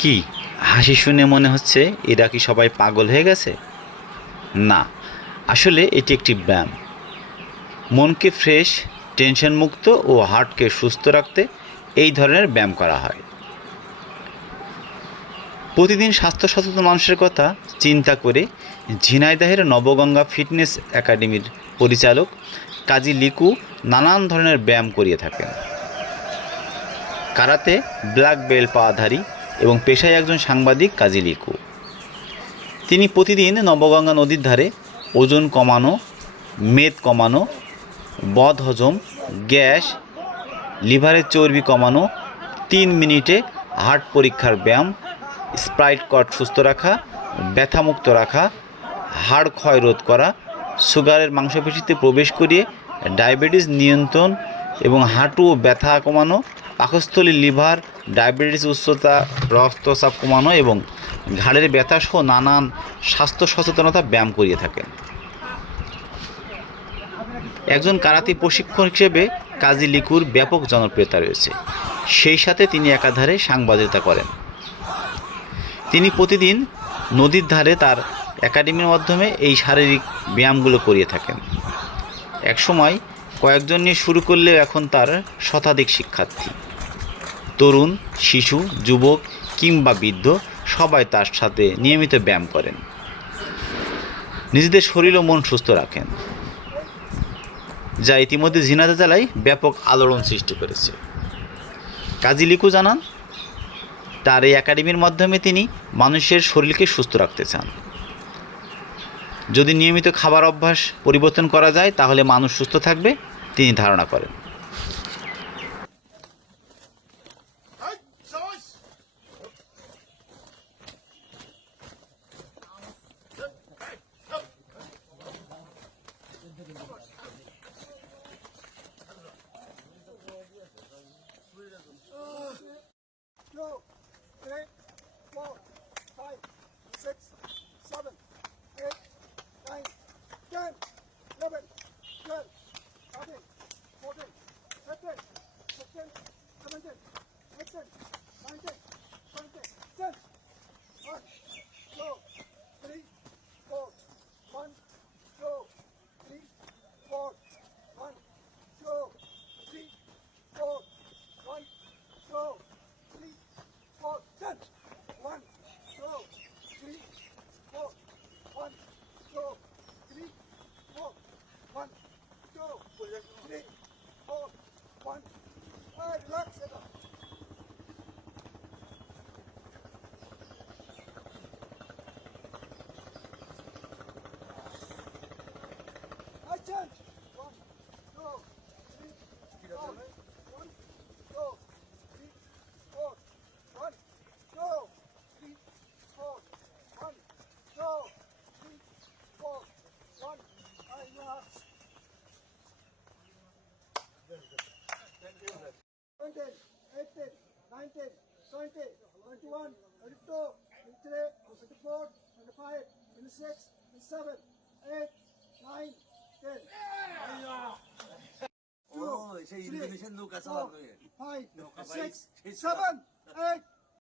কি? হাসি শুনে মনে হচ্ছে এরা কি সবাই পাগল হয়ে গেছে? না, আসলে এটি একটি ব্যায়াম। মনকে ফ্রেশ, টেনশন মুক্ত ও হার্টকে সুস্থ রাখতে এই ধরনের ব্যায়াম করা হয়। প্রতিদিন স্বাস্থ্য সচেতন মানুষের কথা চিন্তা করে ঝিনাইদাহের নবগঙ্গা ফিটনেস একাডেমির পরিচালক কাজী লিকু নানান ধরনের ব্যায়াম করিয়ে থাকেন। কারাতে ব্ল্যাক বেল পাওয়াধারী এবং পেশায় একজন সাংবাদিক কাজী লিকু। তিনি প্রতিদিন নবগঙ্গা নদীর ধারে ওজন কমানো, মেদ কমানো, বদ হজম, গ্যাস, লিভারের চর্বি কমানো, তিন মিনিটে হার্ট পরীক্ষার ব্যায়াম, স্প্রাইট কট সুস্থ রাখা, ব্যথামুক্ত রাখা, হাড় ক্ষয় রোধ করা, সুগারের মাংসপেশিতে প্রবেশ করিয়ে ডায়াবেটিস নিয়ন্ত্রণ এবং হাঁটু ও ব্যথা কমানো পাকস্থলী লিভার, ডায়াবেটিস, উচ্চতা, রক্তচাপ কমানো এবং ঘাড়ের ব্যথা সহ নানান স্বাস্থ্য সচেতনতা ব্যায়াম করিয়ে থাকেন। একজন কারাতে প্রশিক্ষক হিসেবে কাজী লিকুর ব্যাপক জনপ্রিয়তা রয়েছে। সেই সাথে তিনি একাধারে সাংবাদিকতা করেন। তিনি প্রতিদিন নদীর ধারে তার একাডেমির মাধ্যমে এই শারীরিক ব্যায়ামগুলো করিয়ে থাকেন। একসময় কয়েকজন নিয়ে শুরু করলেও এখন তার শতাধিক শিক্ষার্থী। তরুণ, শিশু, যুবক কিংবা বৃদ্ধ সবাই তার সাথে নিয়মিত ব্যায়াম করেন। নিজেদের শরীর ও মন সুস্থ রাখেন। যা ইতিমধ্যে ঝিনাদা জেলায় ব্যাপক আলোড়ন সৃষ্টি করেছে। কাজী লিকু জানান, তার এই একাডেমির মাধ্যমে তিনি মানুষের শরীরকে সুস্থ রাখতে চান। যদি নিয়মিত খাবার অভ্যাস পরিবর্তন করা যায়, তাহলে মানুষ সুস্থ থাকবে, তিনি ধারণা করেন two, three, four, five, six, seven, eight, nine, ten, eleven, twelve, thirteen, fourteen, fifteen, sixteen, seventeen, eighteen, nineteen, twenty, ten. One, two, three, four. One, two, three, four. One, two, three, four. One, two, three, four, ten. One, two, three, four. One, two, three, four. One, two, three, four. One. All right, relax. sit down. I change. One, two, three, four. One, two, three, four. One, two, three, four. One, two, three, four. One. I relax. Twenty, eighteen, nineteen, twenty, twenty-one, twenty-two, twenty-three, twenty-four, twenty-five, twenty-six, twenty-seven, eight, nine, ten. ও সেই Indonesian নৌকা five, six, seven, eight,